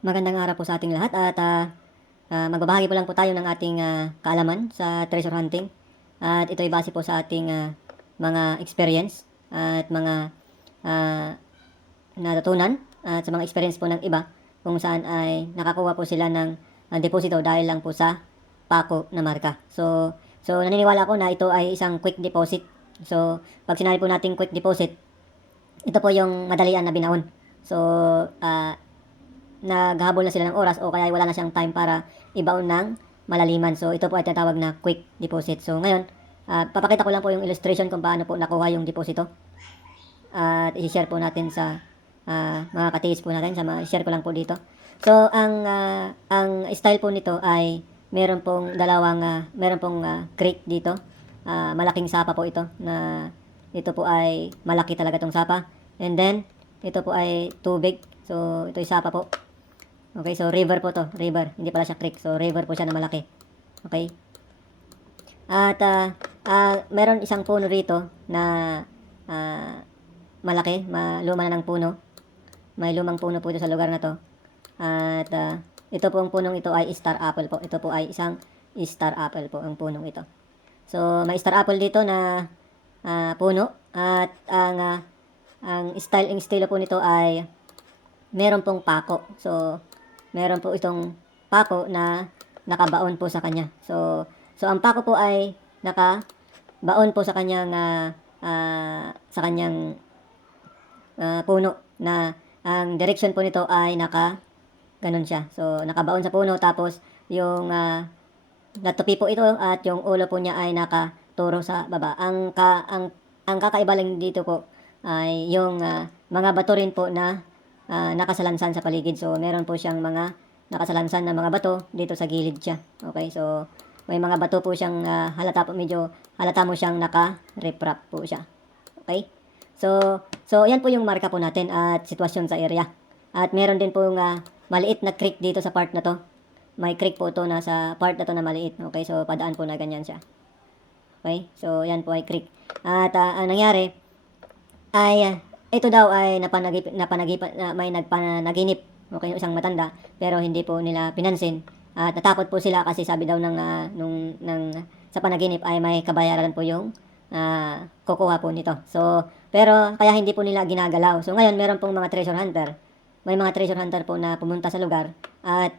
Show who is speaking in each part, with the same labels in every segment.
Speaker 1: Magandang araw po sa ating lahat at ah, ah, magbabahagi po lang po tayo ng ating ah, kaalaman sa treasure hunting. At ito ay base po sa ating ah, mga experience at mga ah, natutunan at sa mga experience po ng iba kung saan ay nakakuha po sila ng ah, deposito dahil lang po sa pako na marka. So, so naniniwala ako na ito ay isang quick deposit. So, pag sinabi po natin quick deposit, ito po yung madalian na binaon. So, ah, naghahabol na sila ng oras o kaya wala na siyang time para ibaon ng malaliman. So, ito po ay tinatawag na quick deposit. So, ngayon, ah, papakita ko lang po yung illustration kung paano po nakuha yung deposito. At i-share po natin sa ah, mga katiis po natin. Sa share ko lang po dito. So, ang ah, ang style po nito ay meron pong dalawang, ah, meron pong ah, creek dito. Ah, malaking sapa po ito na ito po ay malaki talaga tong sapa. And then, ito po ay tubig. So, ito ay sapa po. Okay, so river po to, river. Hindi pala siya creek. So river po siya na malaki. Okay? At ah, ah, meron isang puno rito na ah, malaki, maluma na ng puno. May lumang puno po ito sa lugar na to. At ah, ito po ang punong ito ay star apple po. Ito po ay isang star apple po ang punong ito. So may star apple dito na ah, puno at ang ah, ang style ang estilo po nito ay meron pong pako. So meron po itong pako na nakabaon po sa kanya. So, so ang pako po ay nakabaon po sa kanyang ah, ah, sa kanyang ah, puno na ang direction po nito ay naka ganun siya. So, nakabaon sa puno tapos yung ah, natupi po ito at yung ulo po niya ay nakaturo sa baba. Ang ka ang ang kakaiba lang dito po ay yung ah, mga bato rin po na ah, nakasalansan sa paligid. So, meron po siyang mga nakasalansan na mga bato dito sa gilid siya. Okay, so may mga bato po siyang ah, halata po medyo halata mo siyang naka-riprap po siya. Okay? So, so yan po yung marka po natin at sitwasyon sa area. At meron din po uh, maliit na creek dito sa part na to. May creek po to na sa part na to na maliit. Okay, so padaan po na ganyan siya. Okay, so yan po ay creek. At ah, ang nangyari ay ah, ito daw ay napanagip, napanagip, na may nagpanaginip. Okay, isang matanda pero hindi po nila pinansin. At natakot po sila kasi sabi daw ng ah, nung ng sa panaginip ay may kabayaran po yung ah, kukuha po nito. So, pero kaya hindi po nila ginagalaw. So ngayon meron pong mga treasure hunter. May mga treasure hunter po na pumunta sa lugar at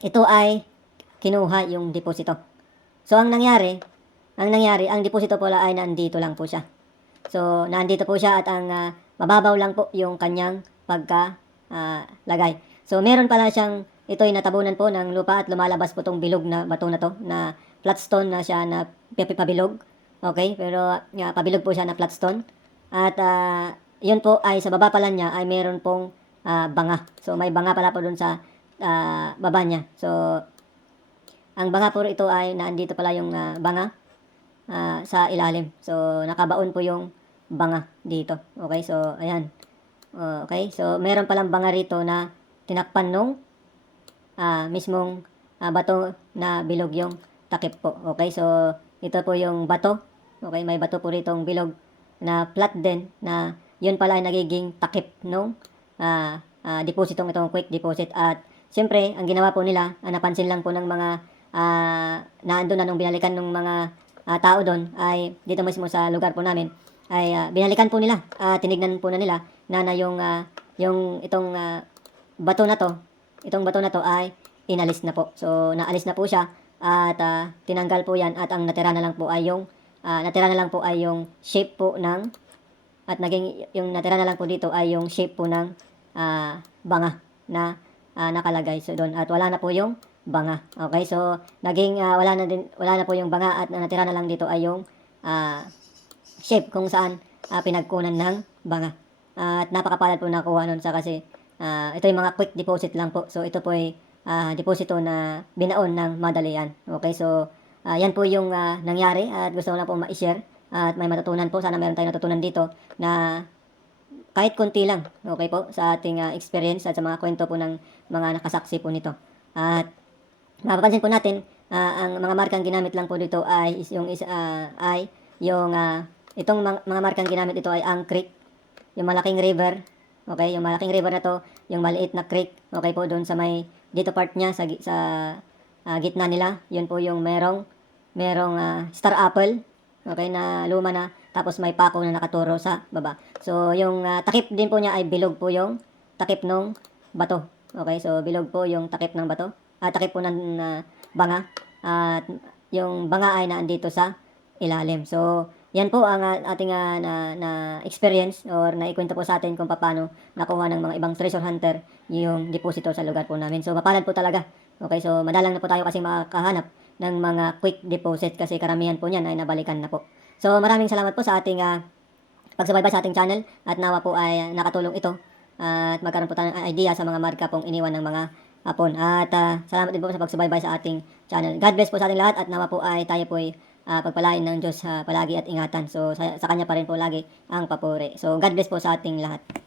Speaker 1: ito ay kinuha yung deposito. So ang nangyari, ang nangyari, ang deposito pala ay nandito lang po siya. So nandito po siya at ang ah, mababaw lang po yung kanyang pagka ah, lagay. So meron pala siyang ito ay natabunan po ng lupa at lumalabas po tong bilog na bato na to na flatstone na siya na pabilog. Okay, pero uh, pabilog po siya na flatstone. At ah, yun po ay sa baba pala niya ay meron pong ah, banga. So may banga pala po dun sa ah, baba niya. So ang banga po ito ay naandito pala yung ah, banga ah, sa ilalim. So nakabaon po yung banga dito. Okay, so ayan. Okay, so meron palang banga rito na tinakpan nung ah, mismong ah, bato na bilog yung takip po. Okay, so ito po yung bato. Okay, may bato po rito bilog na flat din na yun pala ay nagiging takip nung ah, ah, depositong itong quick deposit at siyempre ang ginawa po nila ah, napansin lang po ng mga ah, naandun na nung binalikan ng mga ah, tao doon ay dito mismo sa lugar po namin ay ah, binalikan po nila ah, tinignan po na nila na na yung ah, yung itong ah, bato na to itong bato na to ay inalis na po. So naalis na po siya at ah, tinanggal po yan at ang natira na lang po ay yung ah, natira na lang po ay yung shape po ng at naging yung natira na lang po dito ay yung shape po ng ah, banga na ah, nakalagay. So doon at wala na po yung banga. Okay so naging ah, wala na din wala na po yung banga at natira na lang dito ay yung ah, shape kung saan ah, pinagkunan ng banga. At napakapalad po nakuha nun sa kasi ah, ito yung mga quick deposit lang po. So ito po ay ah, deposito na binaon ng madalian. Okay so ah, yan po yung ah, nangyari at gusto ko lang po ma-share at may matutunan po. Sana meron tayong natutunan dito na kahit konti lang okay po sa ating ah, experience at sa mga kwento po ng mga nakasaksi po nito. At mapapansin po natin ah, ang mga markang ginamit lang po dito ay yung is, ah, ay yung ah, itong mga, markang ginamit ito ay ang creek yung malaking river Okay, yung malaking river na to, yung maliit na creek, okay po doon sa may dito part niya sa sa ah, gitna nila, yun po yung merong merong ah, star apple, okay na luma na tapos may pako na nakaturo sa baba. So yung ah, takip din po niya ay bilog po yung takip ng bato. Okay, so bilog po yung takip ng bato. Ah, takip po ng ah, banga at yung banga ay naandito sa ilalim. So yan po ang ah, ating ah, na, na experience or naikwento po sa atin kung paano nakuha ng mga ibang treasure hunter yung deposito sa lugar po namin. So mapalad po talaga. Okay, so madalang na po tayo kasi makahanap ng mga quick deposit kasi karamihan po niyan ay nabalikan na po. So maraming salamat po sa ating ah, pagsubaybay sa ating channel at nawa po ay nakatulong ito at magkaroon po tayo ng idea sa mga marka pong iniwan ng mga hapon. At ah, salamat din po sa pagsubaybay sa ating channel. God bless po sa ating lahat at nawa po ay tayo po ay ah, pagpalain ng Diyos ah, palagi at ingatan. So sa, sa kanya pa rin po lagi ang papuri. So God bless po sa ating lahat.